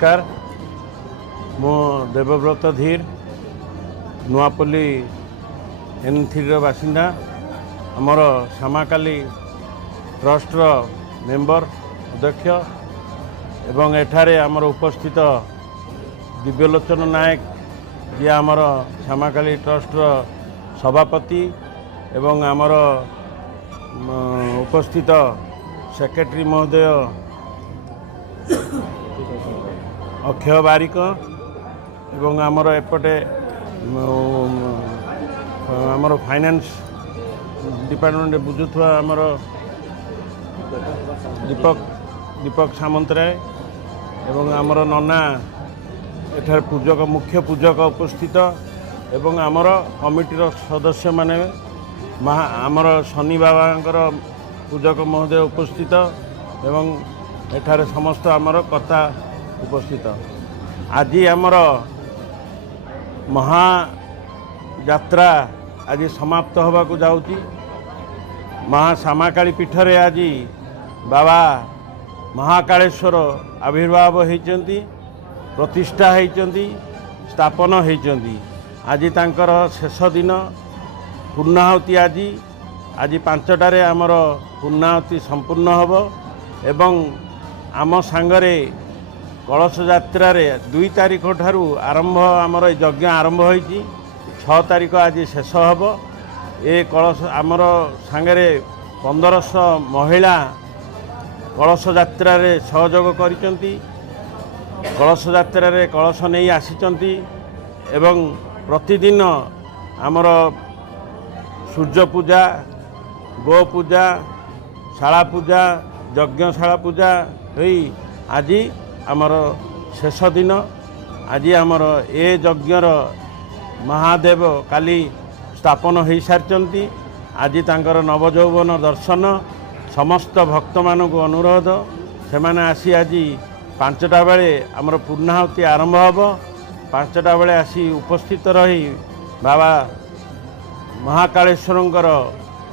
नमस्कार मो देवव्रत धीर नुआपल्ली N3 बासिंदा आमर श्यामाकाली ट्रस्टर मेंबर अध्यक्ष एवं एठारे आमर उपस्थित दिव्यलोचन नायक जी आमर श्यामाकाली ट्रस्टर सभापति एवं आमर उपस्थित सेक्रेटरी महोदय अक्षय बारिक एवं आमर एपटे आमर फाइनेंस डिपार्टमेंट बुझुवा आमर दीपक सामंतराय एवं आमर नना एठार पूजक मुख्य पूजक उपस्थित एवं आमर कमिटीर सदस्य माने आमर शनि बाबांकर पूजक महोदय उपस्थित एवं एठार समस्त आमर कर्ता उपस्थित आज आमर महायात्रा आज समाप्त होगा जाऊँगी महाश्यामाकाली पीठरे आज बाबा महाकालेश्वर आविर्भाव होती प्रतिष्ठा होती स्थापन होती आज तांकर शेष दिन पूर्णाहुति आज 5टारे आमर पूर्णाहुति संपूर्ण होब एवं आम सांगरे कलश यात्रा 2 तारिख ठारू आरंभ आमर यज्ञ आरंभ होती 6 तारिख आज शेष होब ए कलश आमर सांगरे 1500 महिला कलश यात्रा सहयोग करिसंती कलश यात्रा कलश नहीं आसीचंती एवं प्रतिदिन आमर सूर्य पूजा गो पूजा शाला पूजा यज्ञशाला पूजा होई आज आमर शेष दिन आज आमर ए यज्ञर महादेव काली स्थापन हो सारी आज तांकर नवजौवन दर्शन समस्त भक्त मानक अनुरोध से माने आसी आज 5टा बेले आमर पूर्णाहुति आरंभ होब 5टा बेले आसी उपस्थित रही बाबा महाकालेश्वरंकर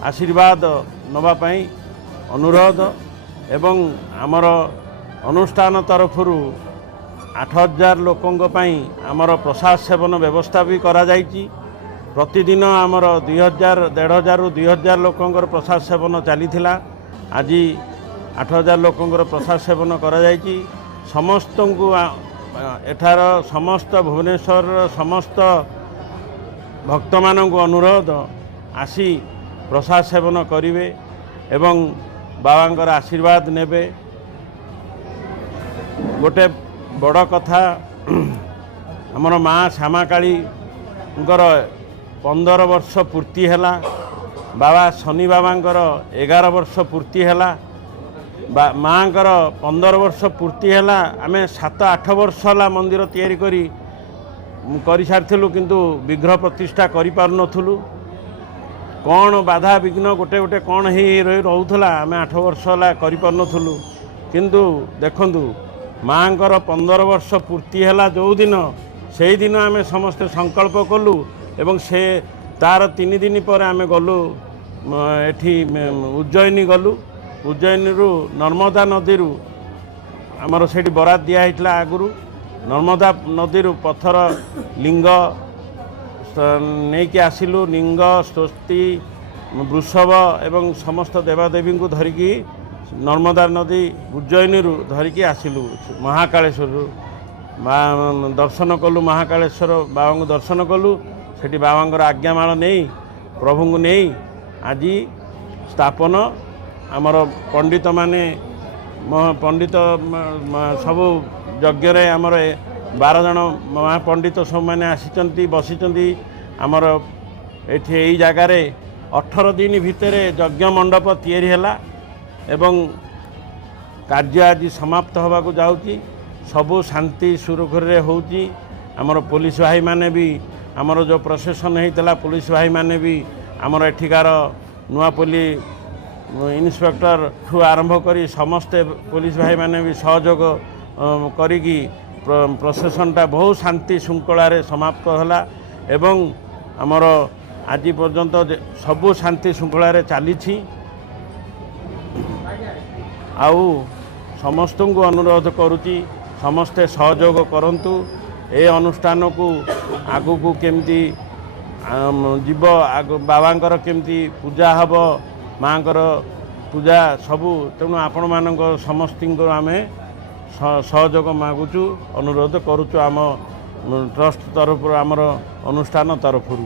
आशीर्वाद नवापाई अनुरोध एवं आमर अनुष्ठान तरफरु 8000 लोकों पाई आमर प्रसाद सेवन व्यवस्था भी करा जाइछि प्रतिदिन आमर 2000 1500 रु 2000 लोकों प्रसाद सेवन चलीथिला आज 8000 लोकों प्रसाद सेवन करा जाइछि समस्त को एठार समस्त भुवनेश्वर समस्त भक्त मानक अनुरोध आसी प्रसाद सेवन करिवे एवं बाबांकर आशीर्वाद नेबे गोटे बड़ कथा हमर माँ श्यामाकाली 15 वर्ष पूर्ति हैला बाबा शनि बाबांकर 11 वर्ष पूर्ति हैला माँकर 15 वर्ष पूर्ति हैला आमे 7-8 वर्ष हैला मंदिर तैयारी करी सारिथिलु किंतु विग्रह प्रतिष्ठा करि पारुनथुलु कौन बाधा विघ्न गोटे गोटे कौन ही रोला आम 8 वर्ष है करूँ किंतु देखु माँकर 15 वर्ष पूर्ति है जो दिन से दिन आम समस्ते संकल्प कलु एवं से तार 3 दिन पर आम गलु एठी उज्जयिनी गलु उज्जयिनी रु नर्मदा नदी आमर से बराद दिखाई आगु नर्मदा नदी पत्थर लिंग नहीं कि आसिलु लिंग स्वस्ति वृषभ एवं समस्त देवादेवी को धरिकी नर्मदा नदी उज्जयिनी धरिकी आसिलु महाकालेश्वर दर्शन कलु महाकालेश्वर बाबा को दर्शन कलु सेठी बाबांकर आज्ञामाल नहीं प्रभु को नहीं आज स्थापन आमर पंडित माने पंडित सबु यज्ञ आमर 12 जन महापंडित सब मैंने आसी बसी आमर ये जगार 18 दिन भितर यज्ञ मंडप तैयारी है एवं कार्य आज समाप्त होगा जाऊँगी सबू शांति सुरखुरी होची आमर पुलिस भाई माने भी आमर जो प्रोसेसन होता पुलिस भाई माने भी आमर एठिकार नुआपल्ली इन्स्पेक्टर ठू आरंभ करी समस्ते पुलिस भाई माने भी सहयोग करिकी प्रोसेसनटा बहुत शांति श्रृंखला समाप्त होला एवं आमर आज पर्यंत सबू शांति श्रृंखला चली आउ समस्त को अनुरोध करुच्ची ସମସ୍ତେ ସହଯୋଗ କରନ୍ତୁ। ଏ ଅନୁଷ୍ଠାନକୁ ଆଗକୁ କେମିତି ଯିବ, ବାବାଙ୍କର କେମିତି ପୂଜା ହେବ, ମାଙ୍କର ପୂଜା ସବୁ। ତେଣୁ ଆପଣମାନଙ୍କ ସମସ୍ତଙ୍କୁ ଆମେ ସହଯୋଗ ମାଗୁଛୁ, ଅନୁରୋଧ କରୁଛୁ ଆମ ଟ୍ରଷ୍ଟ ତରଫରୁ, ଆମର ଅନୁଷ୍ଠାନ ତରଫରୁ।